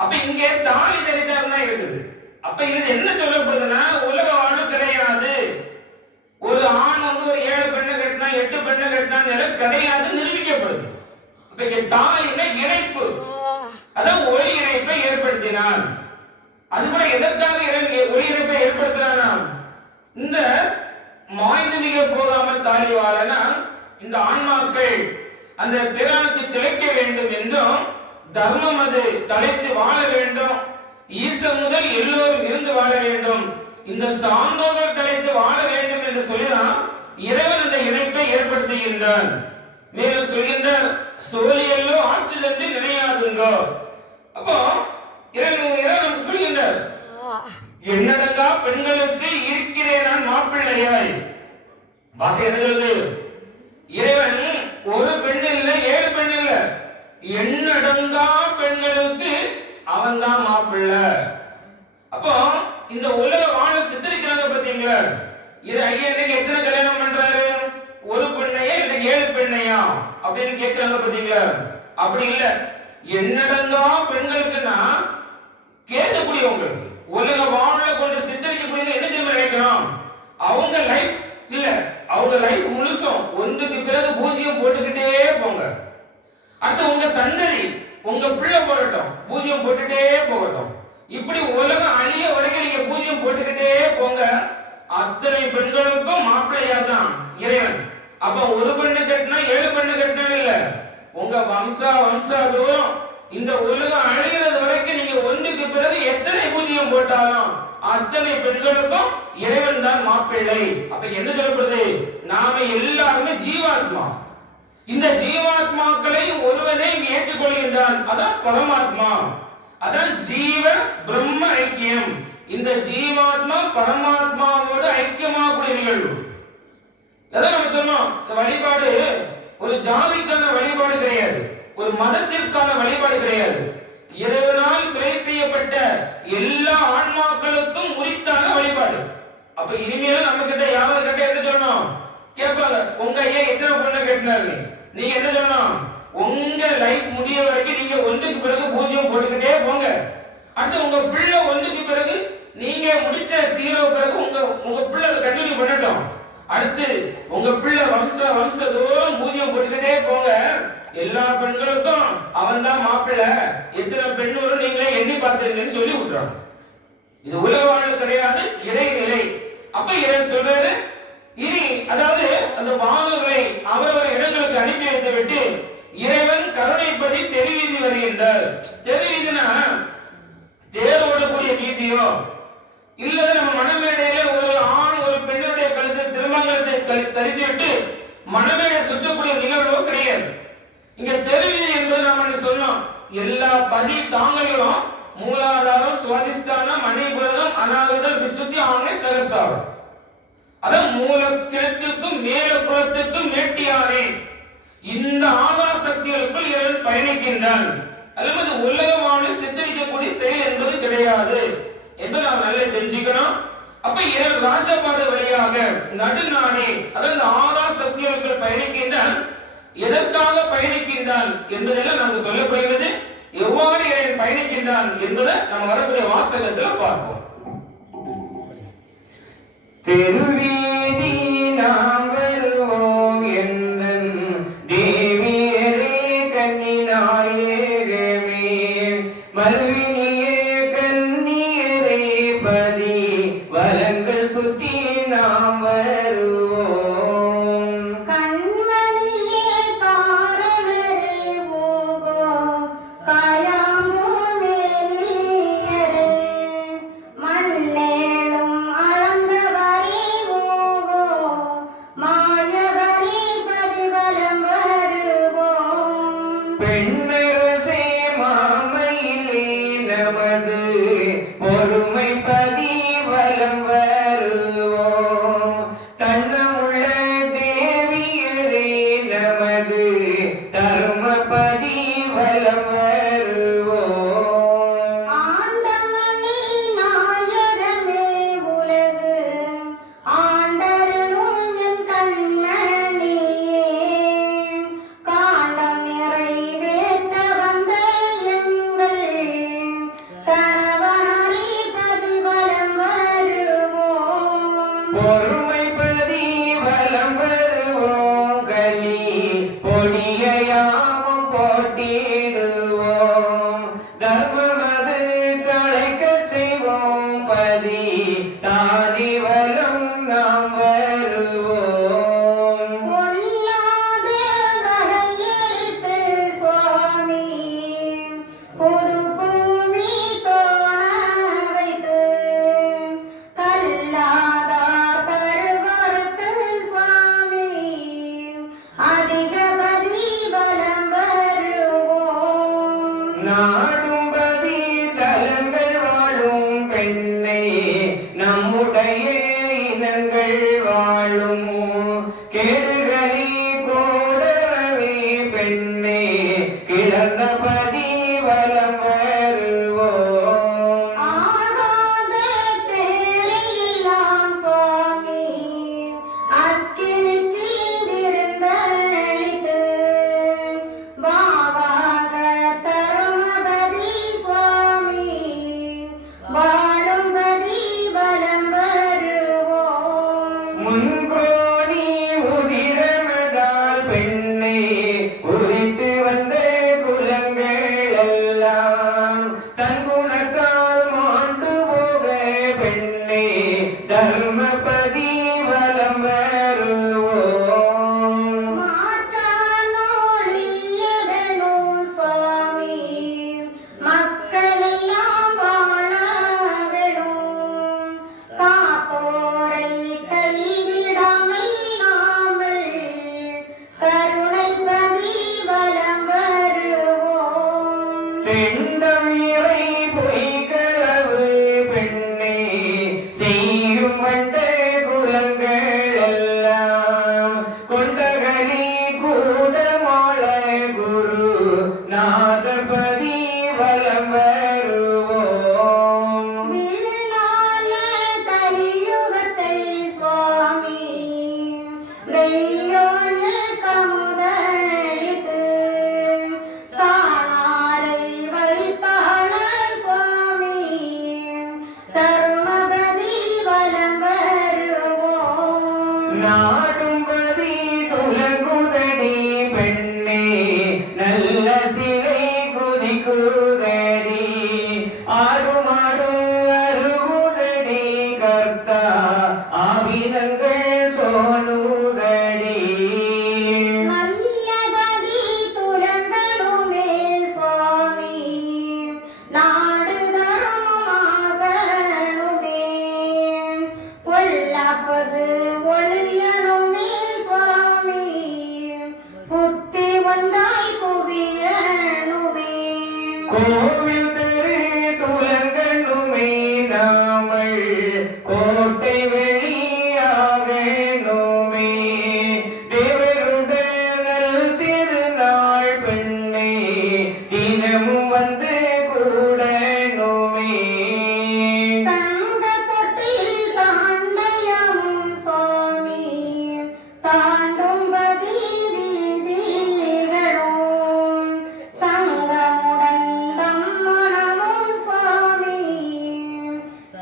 அப்ப இங்கே தாலி தரித்தார் தான் இருக்குது. அப்ப இது என்ன சொல்லப்படுதுன்னா உலக வாழ்வு கிடையாது. ஒரு ஆண் வந்து ஒரு 7 பெண்ணை கட்டினா 8 பெண்ணை கட்டினா நிலை கிடையாது நிரூபிக்கப்படுது. அப்ப இங்க தாலினா இணைப்பு, அதான் ஒளி இணைப்பை ஏற்படுத்தினான். அது கூட எதற்காக ஒளி இணைப்பை ஏற்படுத்தினான்? இந்த மாய்தலிக போகாமல் தாலி வாழனா இந்த ஆன்மாக்கள் அந்த பிரானுக்கு திளைக்க வேண்டும் என்றும், தர்மம் அது தலைத்து வாழ வேண்டும், ஈசன் முதல் எல்லோரும் இருந்து வாழ வேண்டும், இந்த சான்றோர்கள் தலைத்து வாழ வேண்டும் என்று சொல்லிதான் இறைவன் அந்த இணைப்பை ஏற்படுத்துகின்றான். மேலும் சொல்கின்றார், சோழியல்லோ ஆட்சி தந்து நினையாதுங்கோ. அப்போ இறைவன் சொல்கின்றார், என்னடங்கா பெண்களுக்கு இருக்கிறேன் நான் மாப்பிள்ளையாய். வாசகர்களுக்கு இறைவன் ஒரு பெண் இல்ல 7 பெண் இல்ல, எண்ணடங்கா பெண்களுக்கு அவன் தான் மாப்பிள்ளை. அப்போ இந்த உலக வாழ சித்தரிக்கிறாங்க பாத்தீங்களா? இது ஐயா இன்னைக்கு எத்தனை கல்யாணம் பண்றாரு? ஒரு பெண்ணையா இல்ல 7 பெண்ணையா அப்படின்னு கேட்கிறாங்க பாத்தீங்களா? அப்படி இல்ல, என்னடங்கா பெண்களுக்குன்னா கேட்கக்கூடியவங்களுக்கு உலக வாழ கொண்டு சித்தரிக்கக்கூடிய என்ன தெரியுமா நினைக்கிறோம்? அவங்க லைஃப் இல்ல, அவங்க லைஃப் முழுசும் ஒன்றுக்கு பிறகு 0 போட்டுக்கிட்டே போங்க. அடுத்து உங்க சந்ததி உங்க பிள்ளை போடட்டும் 0 போட்டுட்டே போகட்டும். இப்படி உலகம் அழிய வரைக்கும் நீங்க 0 போட்டுக்கிட்டே போங்க. அத்தனை பெண்களுக்கும் மாப்பிள்ளையா தான் இறைவன். அப்ப ஒரு பெண்ணு கட்டினா 7 பெண்ணு கட்டினா இல்ல, உங்க வம்சாதூரம் இந்த உலகம் அழிகிறது வரைக்கும் நீங்க ஒன்றுக்கு பிறகு எத்தனை 0 போட்டாலும் அத்தனை பெண்களுக்கும் இறைவன் தான் மாப்பிள்ளை. அப்ப என்ன சொல்லப்படுது? நாம எல்லாருமே ஜீவாத்மா. இந்த ஜீவாத்மாக்களை ஒருவனை ஏற்றுக்கொள்கின்றான், அதான் பரமாத்மா. அதான் ஜீவ பிரம்ம ஐக்கியம். இந்த ஜீவாத்மா பரமாத்மாவோடு ஐக்கியமாகக்கூடிய நிகழ்வு. அதான் நம்ம சொன்னோம், வழிபாடு ஒரு ஜாதிக்கான வழிபாடு கிடையாது, ஒரு மதத்திற்கான வழிபாடு கிடையாது. இறைவனால் பிழை செய்யப்பட்ட எல்லா ஆன்மாக்களுக்கும் உரித்தான வழிபாடு. அப்ப இனிமேலும் நம்ம கிட்ட யாவது கிட்ட என்ன சொல்லணும்? கேட்பாங்க, உங்க ஐயா எத்தனை பொண்ணை கட்டினாரு? நீங்க என்ன சொல்லணும்? உங்க லைஃப் முடிய வரைக்கும் நீங்க ஒன்றுக்கு பிறகு 0 போட்டுக்கிட்டே போங்க. அடுத்து உங்க பிள்ளை ஒன்றுக்கு பிறகு நீங்க முடிச்ச 0 பிறகு உங்க பிள்ளை கண்டினியூ பண்ணட்டும். அடுத்து உங்க பிள்ளை வம்சதோறும் 0 போட்டுக்கிட்டே போங்க. எல்லா பெண்களுக்கும் அவன் தான் மாப்பிள்ளை. எத்தனை பெண் வரும் நீங்களே எண்ணி பார்த்துருங்கன்னு சொல்லி விட்டுறாங்க. இது உலக வாழ்வு கிடையாது, இறைநிலை. அப்ப இறைவன் சொல்றாரு, இனி அதாவது அந்த வானவரை அவரவர் இடங்களுக்கு அனுப்பி வைத்து விட்டு இறைவன் கருணைப்படி தெருவீதி வருகின்றார். தெருவீதினா தேர் ஓடக்கூடிய வீதியோ இல்லது நம்ம மணமேடையில ஒரு ஆண் ஒரு பெண்ணுடைய கழுத்தை திருமங்கலத்தை தரித்து விட்டு மணமேடை சுற்றக்கூடிய நிகழ்வோ கிடையாது. இங்க தெருவீதி என்பது நம்ம சொன்னோம், எல்லா பதி தாங்களும் மூலாதாரம், சுவாதிஷ்டானம், மணிபுரம், அநாகதம், விசுத்தி, ஆணை, சரசாரம். அதான் மூல கிழத்துக்கும் மேல புறத்துக்கும் மேட்டியானே இந்த ஆகாச சக்திகளுக்குள் இறைவன் பயணிக்கின்றான். அல்லது உலகமான சித்தரிக்கக்கூடிய செயல் என்பது கிடையாது என்பதை நாம் நல்லா தெரிஞ்சுக்கணும். அப்ப இறைவன் ராஜபாத வழியாக நடுநானே அதாவது ஆகாச சக்திகளுக்குள் பயணிக்கின்றான். எதற்காக பயணிக்கின்றான் என்பதெல்லாம் நமக்கு சொல்லப்படுகிறது. எவ்வாறு இறைவன் பயணிக்கின்றான் என்பதை நம்ம வரக்கூடிய வாசகத்துல பார்ப்போம். தெருவீதி நாம் வருவோம் எந்தன் தேவியரே கன்னிநாயகமே மல்வினியே கன்னியரே பதி வலங்கள் சுற்றி நாம் வருவோம். கண்மணியே காரணரே ஓகோ காயாமோ மேலியரே மண்ணேளும் அளந்தவரே ஓகோ மாயவரே பதிவலம் வருவோம். பெண்ணரசே மாமையிலே நமது பொறுமை பதி வலம் வருவோம். தன்னமுள்ள தேவியரே நமது தர்மபதி வலம் வருவோம். ஆண்டவனே நாயகமே உலகு ஆண்டருளும் என் கண்ணனியே காண்டம் நிறைவேற்ற வந்த எங்கள் கணவனே பதிவலம் வருவோம். பொறுமை பதி வலம் வருவோம். கலி பொடியாமும் போட்டிடுவோம். தர்மமது களைக்கச் செய்வோம். பதி தாதி வலம் நாம் வருவோம். பொல்லாத வகையெடுத்து சுவாமி புது பூமி தோண வைத்து கல்லாதார் கருவறுத்து சுவாமி அதிகபதி வலம் வருவோம். நாடும் பதி தலங்கள் வாழும் பெண்ணை நம்முடைய இனங்கள் வாழும் கேடுகளி கோடரவே பெண்ணை கிடந்த பதி வலம் வருவோம். ஆகாத பேரையெல்லாம் சுவாமி அக்கினிக்கு விருந்தளித்து வாவாக தருமபதி சுவாமி வாழும்பதி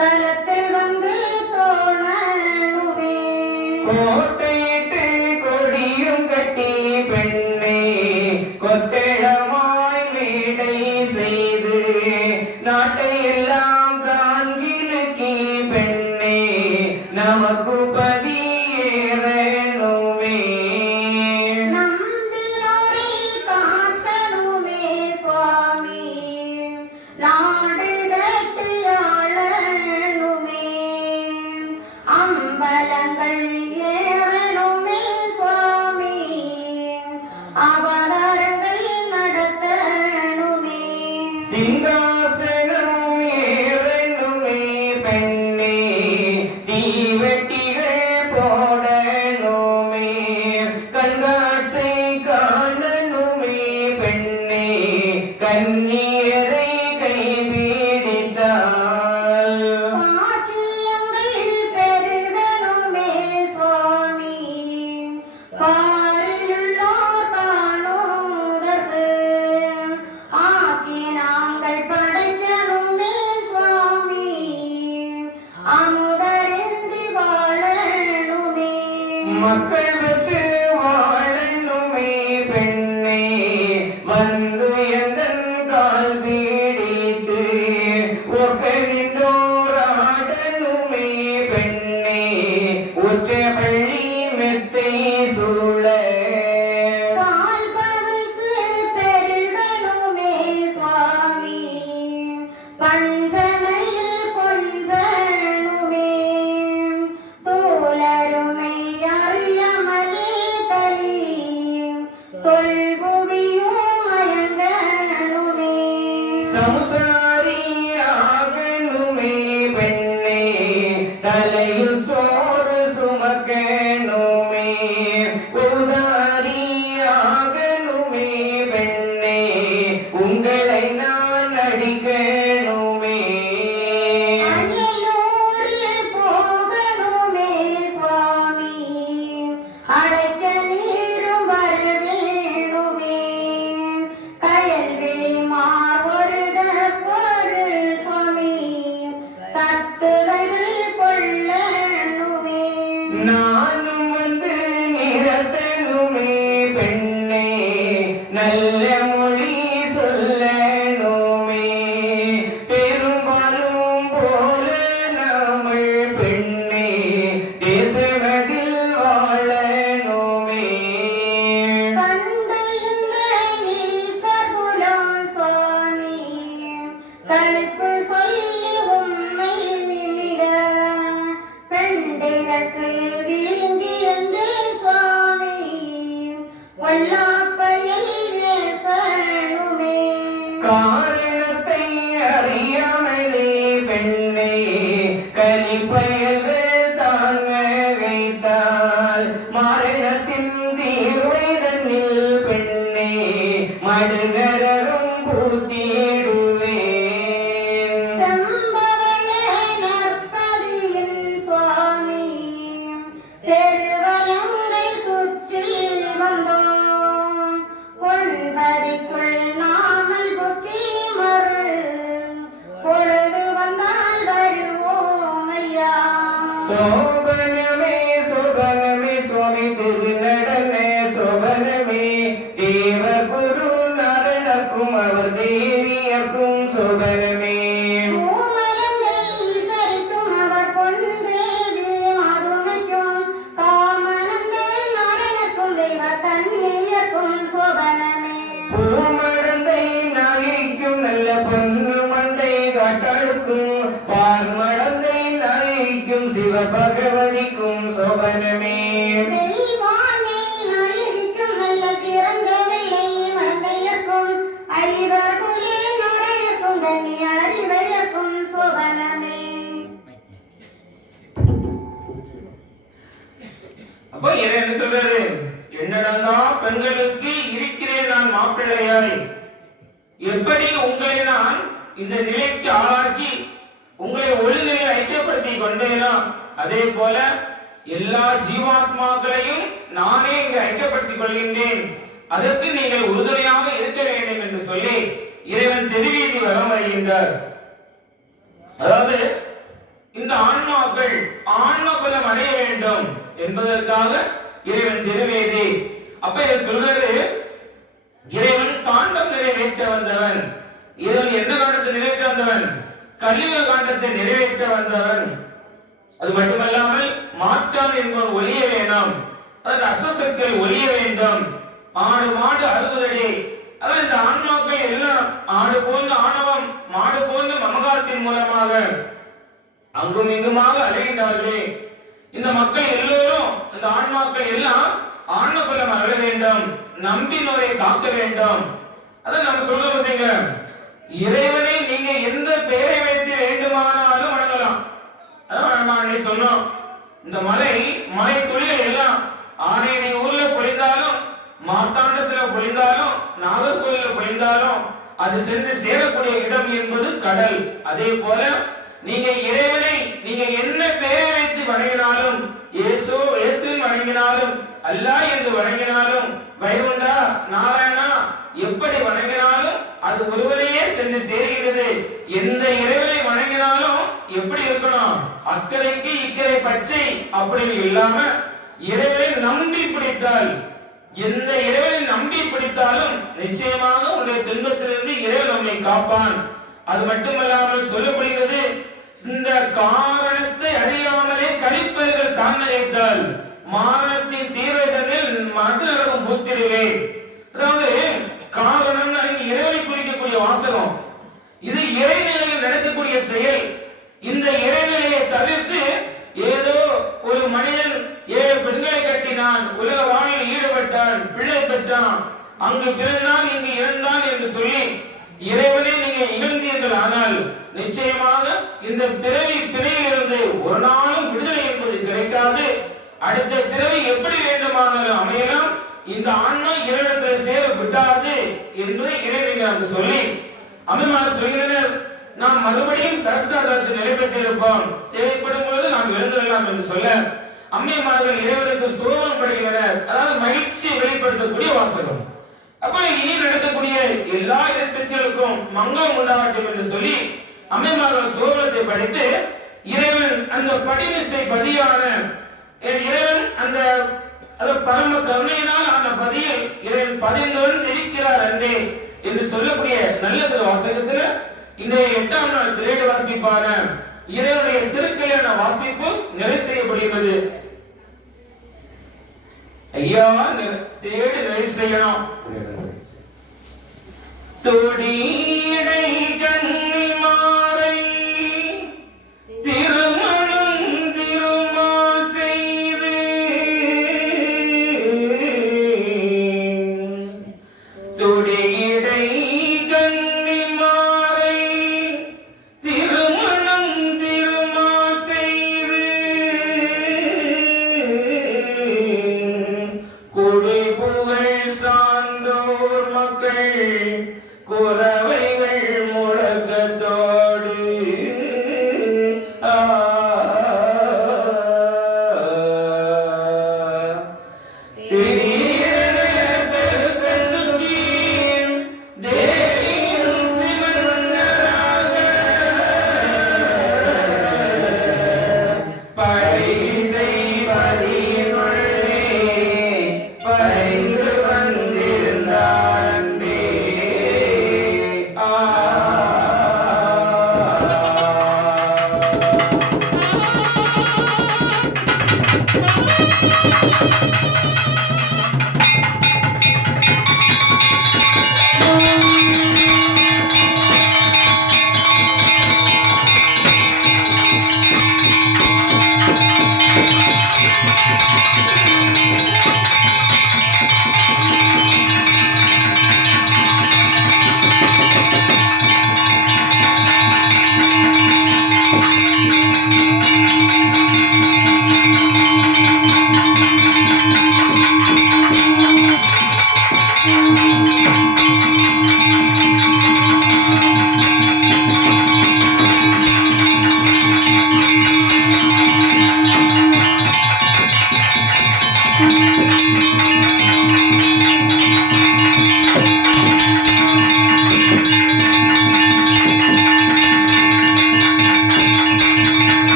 தலத்தில் வந்து தோணணுமே. கோட்டையிட்டு கொடியும் கட்டி பெண்ணே கொத்தளமாய் மேடை செய்து நாட்டை எல்லாம் காண்கிலுக்கி பெண்ணே நமக்கு பதியேறணுமே. நம்பினோரை காத்தனுமே சுவாமி, நாடு கட்டி ஆளணுமே. அம்பலங்கள் ஏறணுமே சுவாமி, அவதாரங்கள் நடத்தணுமே. சிங்காசனம் ஏறணுமே பெண்ணே தீவெட்டிகள் போடணுமே. கண்காட்சை காணணுமே பெண்ணே கண்ணியரை கைபிடித்தால். பாக்கியங்கள் பெருகணுமே சுவாமி, பாரிலுள்ளோர் காணுதற்கு ஆக்கி நாங்கள் படைக்கணுமே சுவாமி, அமுதறிந்தி வாழணுமே. மக்கள் பெற்று வாழணுமே பெண்ணே வந்து எந்தன் கால் பீடித்து ஒக்கனின்றோராடணுமே பெண்ணே உற்ற பள்ளி மெத்தை சூழ. பால் பரிசு பெருகணுமே சுவாமி, பஞ்சனையில் கொஞ்சணுமே. தோழருமை அறியாமலே தலி தொல்புவியும் மயங்கணுமே. சமுசாரியாகணுமே பெண்ணே தலையில் சோறு சுமக்கணுமே. உதாரியாகணுமே பெண்ணே உங்களை நான் அடிக்கணுமே. அயலூரில் போகணுமே சுவாமி, அழைக்க நீரும் வரவேணுமே. கயல்விழி மார்பொருக பொருள் சுவாமி, கத்துதல்கள் கொள்ளணுமே. நானும் வந்து நிறத்தனுமே பெண்ணே நல்ல மொழி சொல்லணுமே. பெரும்பாலும் போல நாமல் பெண்ணே தேசமதில் வாழணுமே. தந்தையுள்ள நீசகுலம் சுவாமி, கணிப்பு சொல்லி உண்மை நிட. பெண்டைகளுக்கு வீங்கி என்று சுவாமி, வல்லாப்பையில் ஏசணுமே. காரணத்தை அறியாமலே பெண்ணே கலிப்பயல்கள் தாங்க வைத்தால் மரணத்தின் தீர்வை தன்னில் பெண்ணே மடுநரரும் பூத்திடுவேன். செம்பவள நற்பதியின் சுவாமி, தெருவலங்கள் சுற்றி வந்தோம். ஒன்பதிக்குள் நாமல் புத்தி மறு, பொழுது வந்தால் வருவோம் ஐயா. சோபனமே சோபனமே சுவாமி திருநடனே சோபனமே தேவ குரு நரனுக்கும் அவர் தேவியர்க்கும் சோபனமே. பூமலங்கை சரிக்கும் அவர் பொன்தேவி மதுமைக்கும், காமனங்கள் நரனுக்கும் தெய்வ கன்னியர்க்கும் சோபனமே. பூமடந்தை நகைக்கும் நல்ல பொன்னு மண்டை காட்டாளுக்கும் பார்மடந்தை நகைக்கும் சிவபகவதிக்கும் சோபனமே. தெய்வானை நழுவிக்கும் நல்ல சிறந்த வெள்ளை மண்டையர்க்கும், ஐவர் குலே நரனுக்கும் கன்னி அறிவையர்க்கும் சோபனமே. அப்ப இதை என்ன சொல்றாரு? என்னடா பெண்களுக்கு இருக்கிறேன் நான் மாப்பிள்ளையாய், எப்படி உங்களை நான் இந்த நிலைக்கு ஆளாக்கி உங்களை ஒழுங்கை ஐக்கியப்படுத்தி கொண்டேனா, அதே போல எல்லா ஜீவாத்மாக்களையும் நானே இங்கு ஐக்கியப்படுத்திக் கொள்கின்றேன். அதற்கு நீங்கள் உறுதுணையாக இருக்க வேண்டும் என்று சொல்லி இறைவன் தெருவீதி வலம் வருகின்றார். அதாவது என்பதற்காக இறைவன் திருவேதி. அப்ப இதை சொல்றாரு, இறைவன் காண்டம் நிறைவேற்ற வந்தவன். இறைவன் என்ன காண்டத்தை நிறைவேற்ற வந்தவன்? கலியுக காண்டத்தை நிறைவேற்ற வந்தவன். அது மட்டுமல்லாமல் மாற்றான் என்பவன் ஒளிய வேண்டாம், அதன் அசசக்கள் ஒளிய வேண்டும். மாடு மாடு அறுபதடி, அதான் இந்த ஆன்மாக்கள் எல்லாம் ஆடு போன்ற ஆணவம், மாடு போன்ற மமகாரத்தின் மூலமாக அங்கும் இங்குமாக அலைகின்றார்களே. இந்த மக்கள் எல்லோரும், இந்த ஆன்மாக்கள் எல்லாம் ஆன்மபலம் அடைய வேண்டும், நம்பினோரை காக்க வேண்டும். அதான் நம்ம சொல்ல பார்த்தீங்க, இறைவனை நீங்க எந்த பெயரை வைத்து வேண்டுமானாலும் வணங்கலாம். அதான் சொன்னோம், இந்த மலை துளிகள் எல்லாம் ஆணையனை ஊர்ல பொழிந்தாலும், மார்த்தாண்டத்துல பொழிந்தாலும், நாகர்கோயில பொழிந்தாலும் அது சென்று சேரக்கூடிய இடம் என்பது கடல். அதே போல நீங்க இறைவனை நீங்க என்ன பெயரை வைத்து வணங்கினாலும், இயேசுவின் வணங்கினாலும், அல்லாஹ் என்று வணங்கினாலும், வைகுண்டா நாராயணா எப்படி வணங்கினாலும் அது ஒருவரையே சென்று சேர்கிறது. எந்த இறைவனை வணங்கினாலும் எப்படி இருக்கணும்? அக்கறைக்கு இக்கரை பச்சை அப்படின்னு இல்லாம இறைவனை நம்பி பிடித்தால், எந்த இறைவனை நம்பி பிடித்தாலும் நிச்சயமாக உன்னுடைய துன்பத்திலிருந்து இறைவன் நம்மை காப்பான். அது மட்டுமல்லாமல் சொல்லப்படுகிறது, இந்த காரணத்தை அறியாமலே கழிப்பவர்கள் தான் நினைத்தால் மாரணத்தின் தீவிரத்தில் மற்றவரும் பூத்திடுவேன். அதாவது காரணம் இறைவனை குறிக்கக்கூடிய வாசகம். இது இறைநிலையில் நடக்கக்கூடிய செயல். இந்த இறைநிலையை தவிர்த்து ஏதோ ஒரு மனிதன் 7 பெண்களை கட்டினான், உலக வாழ்வில் ஈடுபட்டான், பிள்ளை பெற்றான், அங்கு பிறந்தான், இங்கு இறந்தான் என்று சொல்லி இறைவனை நீங்க இழந்தீர்கள். ஆனால் நிச்சயமாக இந்த பிறவியிலிருந்து ஒரு நாளும் விடுதலை என்பது கிடைக்காது. அடுத்த பிறவி எப்படி வேண்டுமானாலும் அமையலாம், இந்த ஆன்மா இறைவனத்தில் சேர விட்டாது என்பதை இறைவன் சொல்லி அம்மைமார் சொல்கிறனர், நாம் மறுபடியும் சரஸ்தாரத்தில் நிலை பெற்றிருப்போம், தேவைப்படும் போது நாம் எழுந்துள்ளலாம் என்று சொல்ல அம்மைமார்கள் இறைவனுக்கு சோகம் படுகிறனர். அதாவது மகிழ்ச்சி வெளிப்படுத்தக்கூடிய வாசகம். அப்ப இனி நடக்கக்கூடிய எல்லா இறைசக்திகளுக்கும் மங்களம் உண்டாகட்டும் என்று சொல்லி அம்மைமார்கள் சோகத்தை படித்து இறைவன் அந்த படிமிசை பதியான இறைவன் அந்த பரம கருணையினால் அந்த பதியில் இறைவன் பதிந்தவன் இருக்கிறார் அன்றே என்று சொல்லக்கூடிய நல்ல வாசகத்துல இந்த 8ஆம் நாள் திரையிட வாசிப்பான இறைவனுடைய திருக்கல்யாண வாசிப்பு நிறைவு செய்யப்படுகிறது. ஐயா தேடி நிறைவு செய்யணும். தொடியடை கண்ணி மாறை திருமணம் திருமா செய்து தொடியடை கண்ணி மாறை திருமணம் திருமா செய்து கொடி புகழ் சார்ந்தோர் மக்கள் குறவைகள்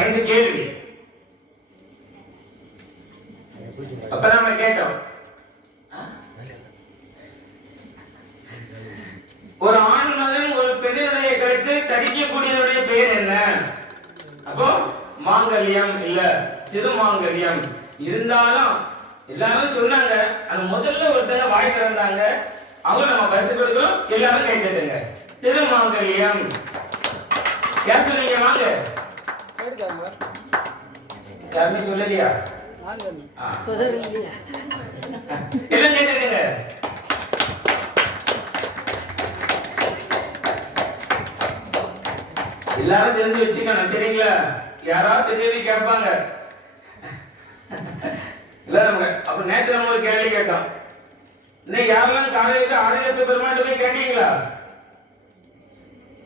5 கேள்வி. அப்ப நாம கேட்டோம், ஒரு ஆண் மகன் ஒரு பெண்ணுடைய கழுத்தை தடிக்கக்கூடியவருடைய பெயர் என்ன? அப்போ மாங்கல்யம் இல்ல திருமாங்கல்யம். இருந்தாலும் எல்லாரும் சொன்னாங்க. அது முதல்ல ஒருத்தங்க வாய் திறந்தாங்க, அவங்க நம்ம பரிசு கொடுக்கிறோம். எல்லாரும் கை தட்டுங்க. திருமாங்கல்யம். யார் சொன்னீங்க? வாங்க. யாருமே சொல்லலையா? எல்லாம் கை தட்டுங்க. எல்லாரும் தெரிஞ்சு வச்சுக்கணும், சரிங்களா? யாராவது தெரிஞ்சு கேட்பாங்க. இல்ல நமக்கு அப்ப நேற்று நம்ம ஒரு கேள்வி கேட்டோம். இன்னைக்கு யாரெல்லாம் காலையில ஆதிசேஷ பெருமாள் போய் கேட்டீங்களா?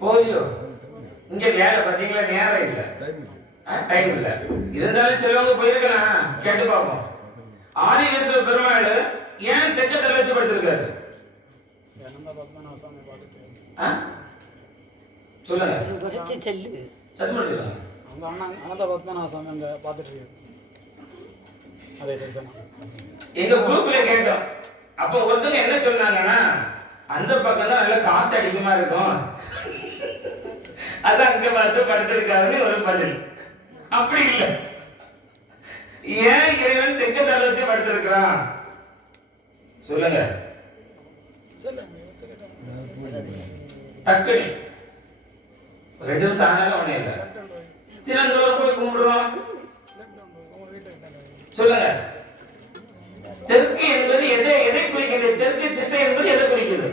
போலியோ இங்க வேலை பாத்தீங்களா? நேரம் இல்ல, டைம் இல்ல. இருந்தாலும் சிலவங்க போயிருக்கலாம், கேட்டு பார்ப்போம். ஆதிசேஷ பெருமாள் ஏன் தெற்க தலைவச்சு படுத்திருக்காரு? சொல்லுங்க. எங்க குரூப்ல கேட்டோம். அப்ப ஒருத்தங்க என்ன சொன்னாங்கன்னா, அந்த பக்கம் தான் நல்ல காத்து அடிக்குமா இருக்கும், அதான் அங்க பார்த்து படுத்திருக்காருன்னு ஒரு பதில். அப்படி இல்லை. ஏன் இறைவன் தெற்க தலை வச்சு படுத்திருக்கிறான்? சொல்லுங்க. டக்குனு 2 நிமிஷம் ஆனாலும் ஒண்ணே இல்லை. தினந்தோறும் போய் கும்பிடுறோம். சொல்லுங்க. தெற்கு என்பது எதை குறிக்கிறது? தெற்கு திசை என்பது எதை குறிக்கிறது?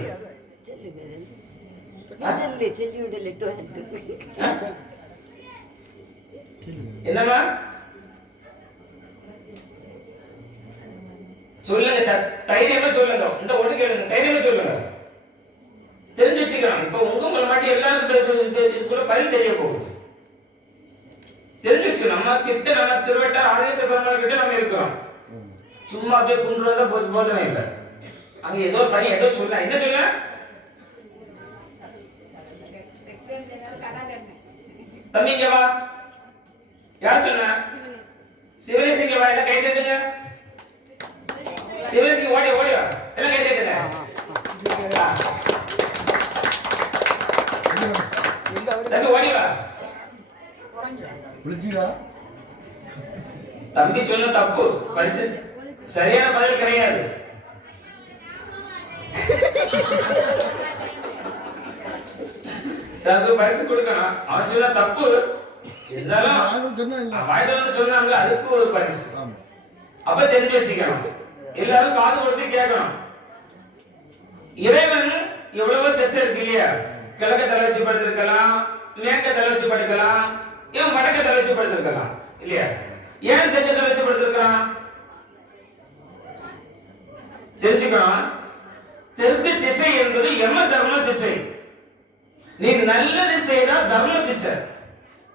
என்னமா சொல்லுங்க, தைரியமா சொல்லுங்க. இந்த ஒண்ணு கேளுங்க, தைரியமா சொல்லுங்க. தெரிஞ்சு வச்சுக்கலாம். இப்ப உங்க மாட்டி எல்லாருக்கும் பதில் தெரிய போகுது. தெரிஞ்சு வச்சுக்கணும். நம்ம கிட்ட நம்ம திருவட்டார் ஆதிசேஷ பெருமாள் கிட்ட நம்ம இருக்கிறோம். சும்மா அப்படியே குண்டுறதா போதனை இல்லை. அங்க ஏதோ பண்ணி ஏதோ சொல்ல. என்ன சொல்ல? தம்பிங்க வா. யார் சொன்ன? சிவனேசிங்க வா. எல்லாம் கை தட்டுங்க. சிவனேசிங்க ஓடி ஓடி வா. எல்லாம் கை தட்டுங்க. தம்பி ஓடி வா. தம்பி சொன்ன தப்பு. பரிசு சரியான பதில் கிடையாது. பரிசு கொடுக்கணும். அவன் சொன்ன தப்பு. இருந்தாலும் வாய்ப்பு வந்து சொன்னாங்க, அதுக்கு ஒரு பரிசு. அப்ப தெரிஞ்சு வச்சுக்கணும். எல்லாரும் காது கொடுத்து கேட்கணும். இறைவன் எவ்வளவு திசை இருக்கு இல்லையா? கிழக்க தலை வச்சு படுத்திருக்கலாம், மேற்க தலை வச்சு படுக்கலாம், ஏன் வடக்க தலை வச்சு படுத்திருக்கலாம் இல்லையா? ஏன் தெற்க தலை வச்சு படுத்திருக்கலாம்? தெரிஞ்சுக்கணும். தெற்கு திசை என்பது யம தர்ம திசை. நீ நல்லது செய்தா தர்ம திசை,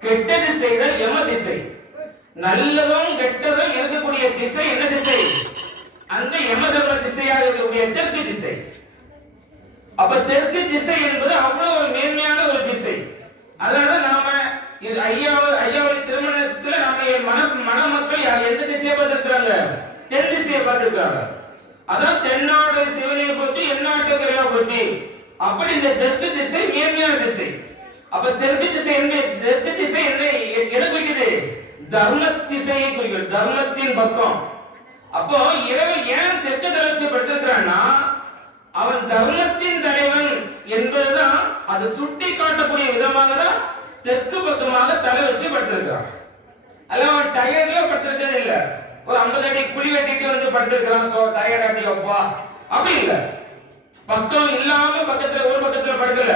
கெட்டது செய்தா யம திசை. நல்லதும் கெட்டதும் இருக்கக்கூடிய திசை என்ன திசை? அந்த யம தர்ம திசையாக இருக்கக்கூடிய தெற்கு திசை. அப்ப தெற்கு திசை என்பது அவ்வளவு ஒரு மேன்மையான ஒரு திசை. அதனால நாம ஐயாவுடைய திருமணத்துல நாம மணமக்கள் எந்த திசையை பார்த்திருக்கிறாங்க? தென் திசையை பார்த்திருக்காங்க. அதான் தென்னாடு சிவனையை பற்றி எந்நாட்டு கரையா பற்றி. அப்படி இந்த தெற்கு திசை மேன்மையான திசை. அப்ப தெற்கு திசை என்ன எதை குறிக்குது? தர்ம திசையை குறிக்கிறது, தர்மத்தின் பக்கம். அப்போ இறைவன் ஏன் தெற்கு தலட்சி பட்டிருக்கிறான்னா, அவன் தர்மத்தின் தலைவன் என்பதுதான் அது சுட்டி காட்டக்கூடிய விதமாக தான் தெற்கு பக்கமாக தலை வச்சு பட்டிருக்கிறான். அல்ல அவன் டயர்ல பட்டிருக்கிறது இல்ல. ஒரு 50 அடி குழி வெட்டிட்டு வந்து பட்டிருக்கிறான். சோ டயர் அடி அப்பா அப்படி இல்ல. பக்கம் இல்லாம பக்கத்துல ஒரு பக்கத்துல படுக்கல.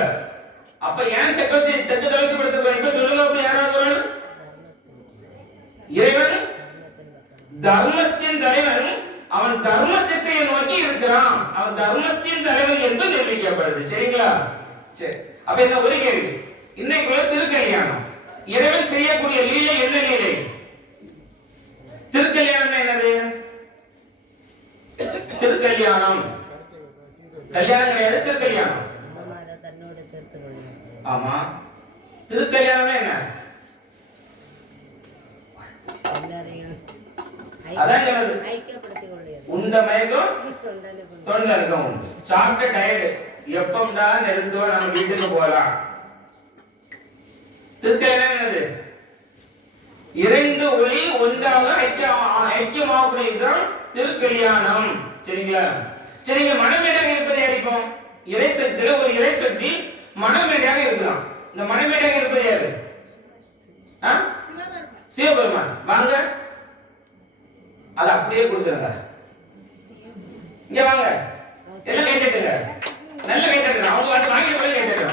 அப்ப ஏன் தெற்கு தலை வச்சு பட்டிருக்கிறான்? இப்ப சொல்லுங்க. அப்படி யாராவது இறைவன் தர்மத்தின் தலைவன், அவன் தர்ம திசையை நோக்கி இருக்கிறான். அவன் தர்மத்தின் தலைவன் என்று நிரூபிக்கப்படுது. சரிங்களா? சரி. அப்ப இந்த ஒரு கேள்வி. இன்னைக்குள்ள திருக்கல்யாணம் இறைவன் செய்யக்கூடிய லீலை என்ன லீலை? திருக்கல்யாணம் என்னது? திருக்கல்யாணம் கல்யாணம் கிடையாது, திருக்கல்யாணம். ஆமா. திருக்கல்யாணம் என்ன? அதான் சொன்னது. உண்ட மயக்கம் தொண்டனுக்கும் உண்டு. சாப்பிட்ட டயர்டு எப்பம்டா நெருங்குவா நம்ம வீட்டுக்கு போகலாம். திருக்கல்யாணம் என்னது? இரண்டு ஒளி ஒன்றாக ஐக்கியமாகக்கூடியதுதான் திருக்கல்யாணம். சரிங்களா? சரிங்க. மனமேடாக இருப்பதை அறிப்போம். இறைசக்தியில ஒரு இறைசக்தி மனமேடாக இருக்கலாம். இந்த மனமேடாக இருப்பது யாரு? சிவபெருமான். வாங்க, அதை அப்படியே கொடுத்துருங்க. இங்க வாங்க, எல்லாம் கேட்டுங்க, நல்ல கேட்டுங்க. அவங்க வந்து வாங்கி போய் கேட்டுங்க,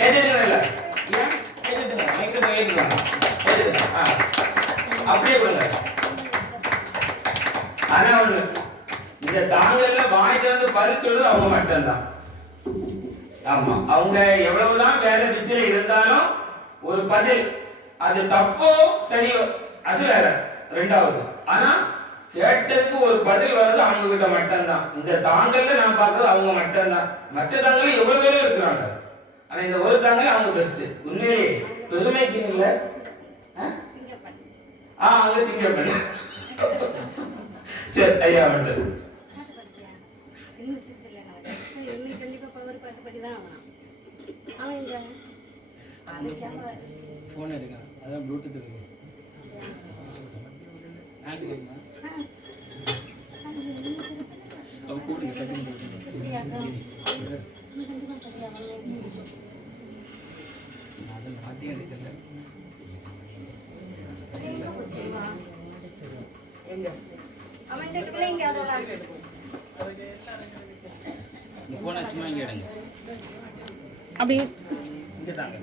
கேட்டுங்க. ஏன் கேட்டுங்க? மைக்கு கேட்டுங்க, கேட்டுங்க. அப்படியே கொடுங்க. ஆனா ஒண்ணு, இந்த தாங்கல்ல வாய் திறந்து பறிச்சது அவங்க மட்டும்தான். ஆமா, அவங்க எவ்வளவுதான் வேலை பிஸில இருந்தாலும் ஒரு பதில், அது தப்போ சரியோ அது வேற, ரெண்டாவது. ஆனா கேட்டதுக்கு ஒரு பதில் வர்றது அவங்க கிட்ட மட்டும்தான். இந்த தாங்கல்ல நான் பார்க்கறது அவங்க மட்டும்தான். மற்ற தாங்கல் எவ்வளவு பேரும் இருக்கிறாங்க, ஆனா இந்த ஒரு தாங்கல் அவங்க பெஸ்ட். உண்மையிலே பெருமைக்கு இல்ல. அவங்க சிங்கப்பண்ணி. சரி, ஐயா வந்து போன் எடுக்க, அதான் ப்ளூடூத் இருக்கு. ஹேண்ட் கேக்குமா? அது போடுங்க, செட்டிங் போடுங்க. அது மாத்தி எடுக்கல. அவன் கிட்ட பிள்ளைங்க அதோட போனா சும்மா இங்க எடுங்க. அப்படியே இங்க தாங்க.